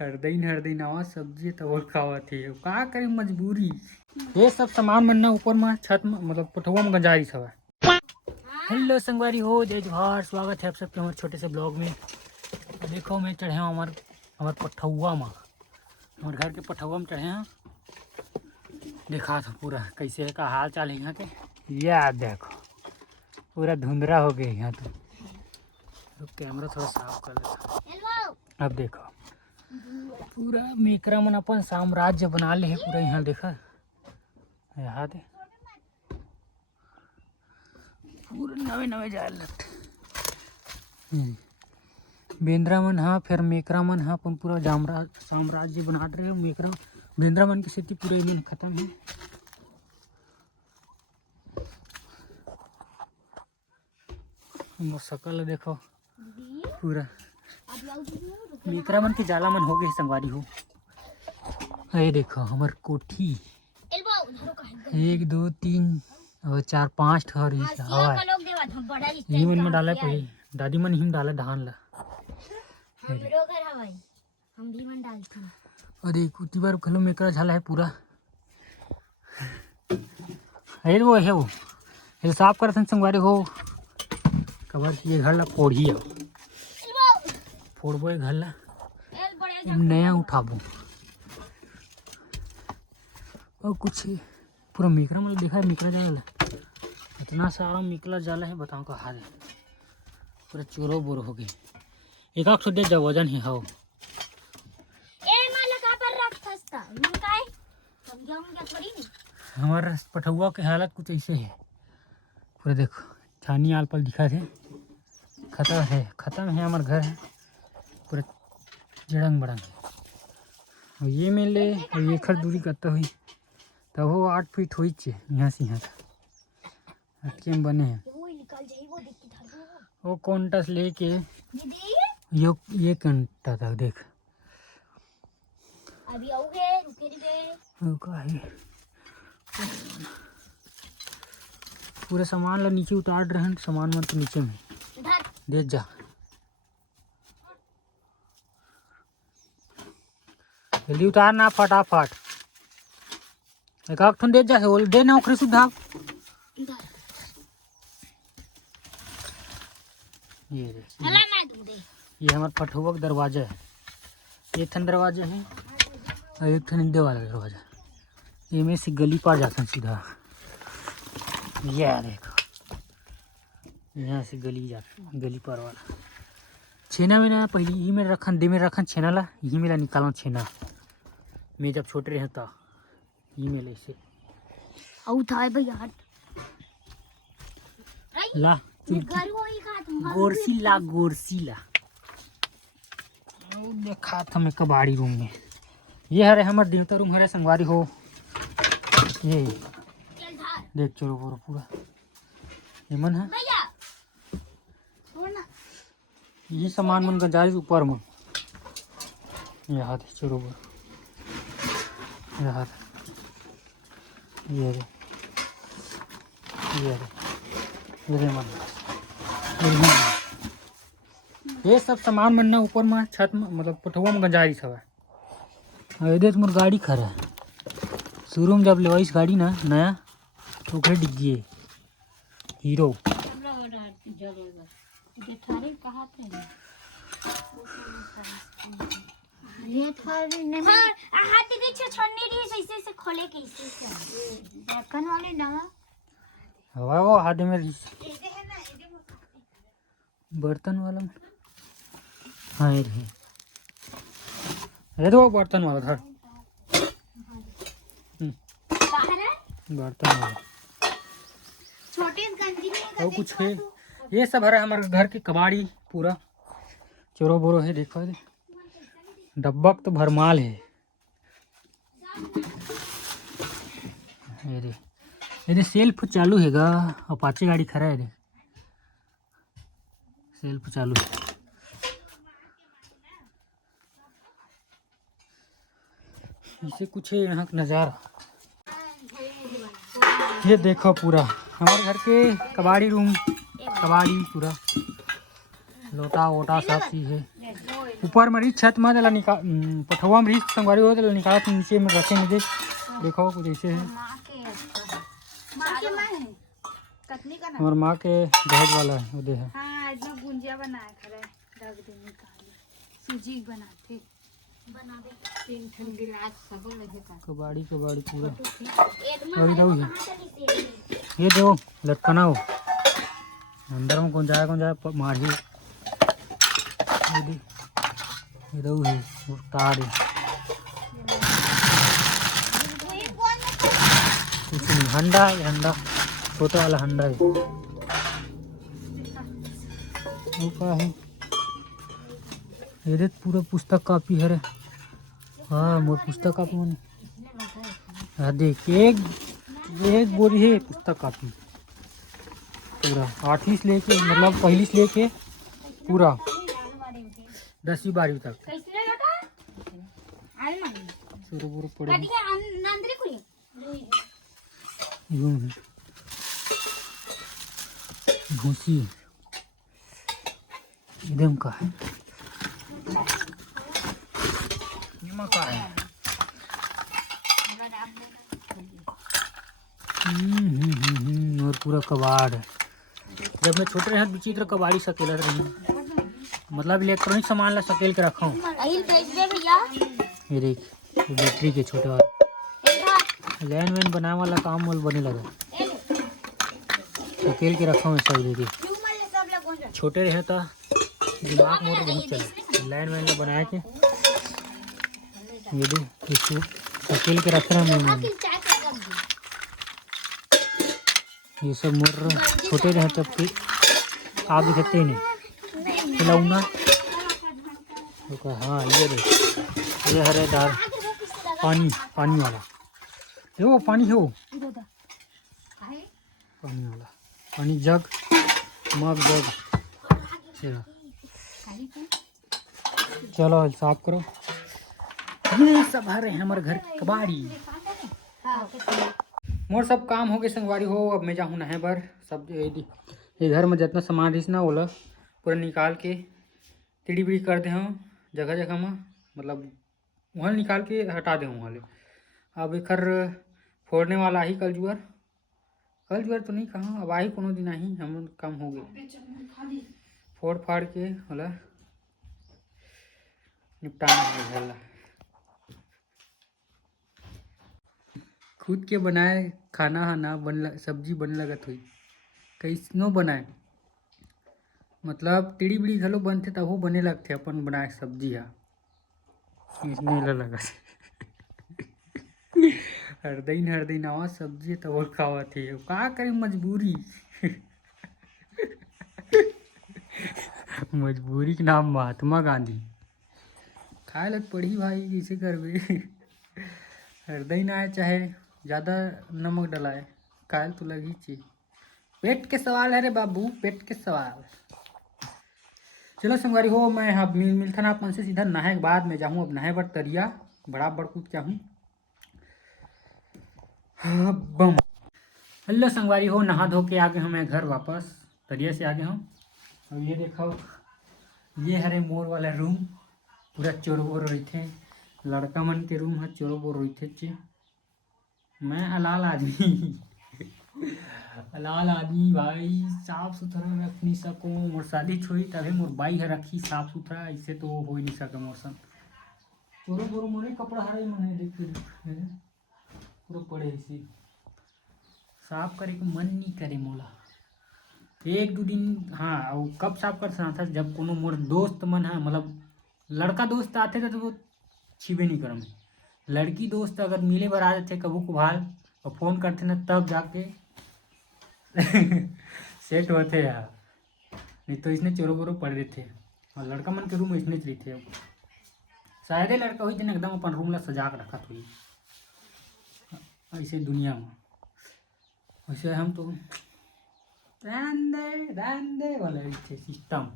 हर दिन आवा सब्जी तो वो खावा थी का करे मजबूरी। ये सब सामान मन ना ऊपर में छत में मतलब पठवा में गंजाई सब। हेलो संगवारी हो जय जोहार, स्वागत है आप सबके हमारे छोटे से ब्लॉग में। देखो मैं चढ़े हूँ हमारे पठौआ में, हमारे घर के पठौआ में चढ़े हैं। देखा था पूरा कैसे है का हाल चाल है यहाँ के। यार देखो पूरा धुंधरा हो गया यहाँ तो कैमरा थोड़ा साफ कर देता। अब देखो पूरा मेकरा मन अपन साम्राज्य बना ले है पूरा यहाँ। देखा यहाँ दे पूरा नवे नवे जाए लगते बेंद्रा मन। हाँ फिर मेकरा मन हाँ अपन पूरा साम्राज्य बना रहे मेकरा बेंद्रा मन की स्थिति पूरे मन खत्म है। शकल देखो पूरा मेकरा मन के जाला मन हो गए संगवारी हो। ये देखो हमार कोठी 1 2 3 और 4 5 ठहर हवा ये मन में डाला पहले दादी मन हिम डाला धान ला। हम भी मन डालते हैं। अरे कुटी बार खलो मेकरा झाला है पूरा। है वो ये साफ करथन संगवारी हो कबर ये घर ला फोड़ी है फोड़बो घर ला नया उठाबो और कुछ पूरा मेकरा मतलब देखा है मेकरा जाला इतना सारा मेकला जाला है बताओ का हाल है। पूरा चोरो बोरो हो गए एक आख दे जा वजन ही हो हमारा पठौआ के हालत कुछ ऐसे है। पूरा देखो छानी आल पल दिखा थे खत्म है हमारा घर है पूरा जड़ंग बड़ंग। और ये मिले और ये खर दूरी करता हुई तब वो 8 फीट हुई यहाँ से यहाँ तक में बने हैं। वो कॉन्टस लेके ये कंटा तक देख अभी आओगे रुके पूरे सामान ला नीचे उतार रहे हैं। सामान मन तो नीचे में दे जा जल्दी उतारना फटाफट एक आख ठन दे जा दे ना ओखरे सुधा। ये हमारे पठौआ का दरवाजा है। एक ठन दरवाजा है और एक ठन इंदे वाला दरवाजा ये में से गली पार जाता है सीधा। ये देखो यहाँ से गली जाता गली पार वाला छेना में ना पहले ये में रखन दे में रखन छेना ला यही में ला निकालो छेना मैं जब छोटे रहे था ये में ऐसे ला गोरसी ला देखा था मैं कबाड़ी रूम में। ये हरे हमारे देवता रूम हरे संगवारी हो। ये देख चलो पूरा ये मन है ये सामान मन गंजारी ऊपर में ये हाथ चलो ये हाथ ये मन ये सब सामान मन ना ऊपर में छत में मतलब पठवा में गंजारी सब है। ये देख मोर गाड़ी खड़ा है शोरूम जब ले इस गाड़ी ना नया तो घर डिग्गी है हीरो। हवा वो हाथ में बर्तन वाला हाँ ये तो बर्तन वाला था बर्तन वाला और कुछ है। ये सब है हमारे घर की कबाड़ी पूरा चोरो बोरो है। देखो डब्बा तो भरमाल है। ये सेल्फ चालू हैगा अपाचे गाड़ी खड़ा है सेल्फ चालू है। इसे कुछ है यहाँ का नज़ारा। ये देखो पूरा हमारे घर के कबाड़ी रूम कबाड़ी पूरा लोटा वोटा सब चीज़ है। ऊपर में रिच छत में जला निकाल पठवा में रिच संगवारी हो जला निकाला तो नीचे में रखे में देखो कुछ ऐसे है। हमारे माँ के दहेज वाला है वो दे है। हाँ इतना गुंजिया बनाए खरे रख दे निकाल सूजी बनाते बना दे 3 ठन गिलास सब लगे का कबाड़ी पूरा और इधर ये देखो लटकना हो अंदर में कौन जाए मारी इधर है वो तार है कुछ नहीं हंडा छोटा वाला हंडा है वो क्या है ये पूरा पुस्तक कॉपी है रे। हाँ मोर पुस्तक कॉपी मैंने हाँ देख एक बोरी है पुस्तक कॉपी पूरा 8वीं से लेके मतलब पहली से लेके पूरा 10वीं 12वीं तक शुरू पड़े यूं है भूसी एकदम का है का है और पूरा कबाड़ है। जब मैं छोटे रहे विचित्र कबाड़ी सकेला रही मतलब इलेक्ट्रॉनिक सामान ला सकेल के रखा हूँ। ये देख बैटरी के छोटे वाला लैंड वैन बनाने वाला काम वाल बने लगा सकेल के रखा हूँ सब देखिए छोटे रहे तो दिमाग मोर बहुत चला लैंड वैन ला बनाया के ये देख इसको सकेल के रख रहा हूँ ये सब मोर छोटे रहे तब के आप दिखते नहीं खिलौना तो हाँ ये हरे दाल पानी वाला वो पानी हो पानी वाला पानी जग मग जग चलो साफ करो ये सब हरे हमारे घर की कबाड़ी मोर सब काम हो गए संगवारी हो। अब मैं जाऊँ नहे बर सब ये घर में जितना सामान रही ना ओला पूरा निकाल के टिड़ी बिड़ी कर दे हम जगह जगह में मतलब वहाँ निकाल के हटा दे वहाँ ले। अब एकर फोड़ने वाला ही कल जुआर तो नहीं कहाँ अब आई कोनो दिन आई हम काम हो गए फोड़ फाड़ के होला निपटाना है घर ला। खुद के बनाए खाना हा ना बन सब्जी बन लगत हुई कैसनो बनाए मतलब टिड़ी बिड़ी घलो बनते तब वो बने लगते अपन बनाए सब्जी हा इसने लगा हर दिन आवा सब्जी तब और खावा थी का करें मजबूरी मजबूरी के नाम महात्मा गांधी खाए लग पड़ी भाई कैसे करबे हर दिन आए चाहे ज़्यादा नमक डलाए कायल तो लगी चीज पेट के सवाल है रे बाबू पेट के सवाल। चलो संगवारी हो मैं अब मिलथन आप मन से सीधा नहाए के बाद मैं जाऊँ अब नहाए बर तरिया बड़ा बड़कूद क्या हूँ बम। हेलो संगवारी हो नहा धो के आ गए हूँ मैं घर वापस तरिया से आ गए हूँ। अब ये देखो ये हरे मोर वाला रूम पूरा चोर बोर रही थे लड़का मन के रूम है चोर बोर रही थे मैं हलाल आदमी भाई साफ सुथरा रख नहीं सको मोर शादी छोड़ी तभी मोर बाई है रखी साफ सुथरा ऐसे तो हो ही नहीं सके मौसम चोरो बोरो मोरे कपड़ा हरे मने देख पूरा पड़े ऐसे साफ करे के मन नहीं करे मोला 1-2 दिन हाँ और कब साफ कर सकता था जब कोनो मोर दोस्त मन है मतलब लड़का दोस्त आते थे तो वो छिबे नहीं करम लड़की दोस्त अगर मिले बार आ जाते कबू कुभाल और फ़ोन करते ना तब जाके सेट होते यार नहीं तो इसने चोरो बोरो पड़ रहे थे और लड़का मन के रूम में इसने चली थे शायद लड़का हुई दिन एकदम अपन रूम ला सजा के रखा थी ऐसे दुनिया में वैसे हम तो दान दे वाला सिस्टम।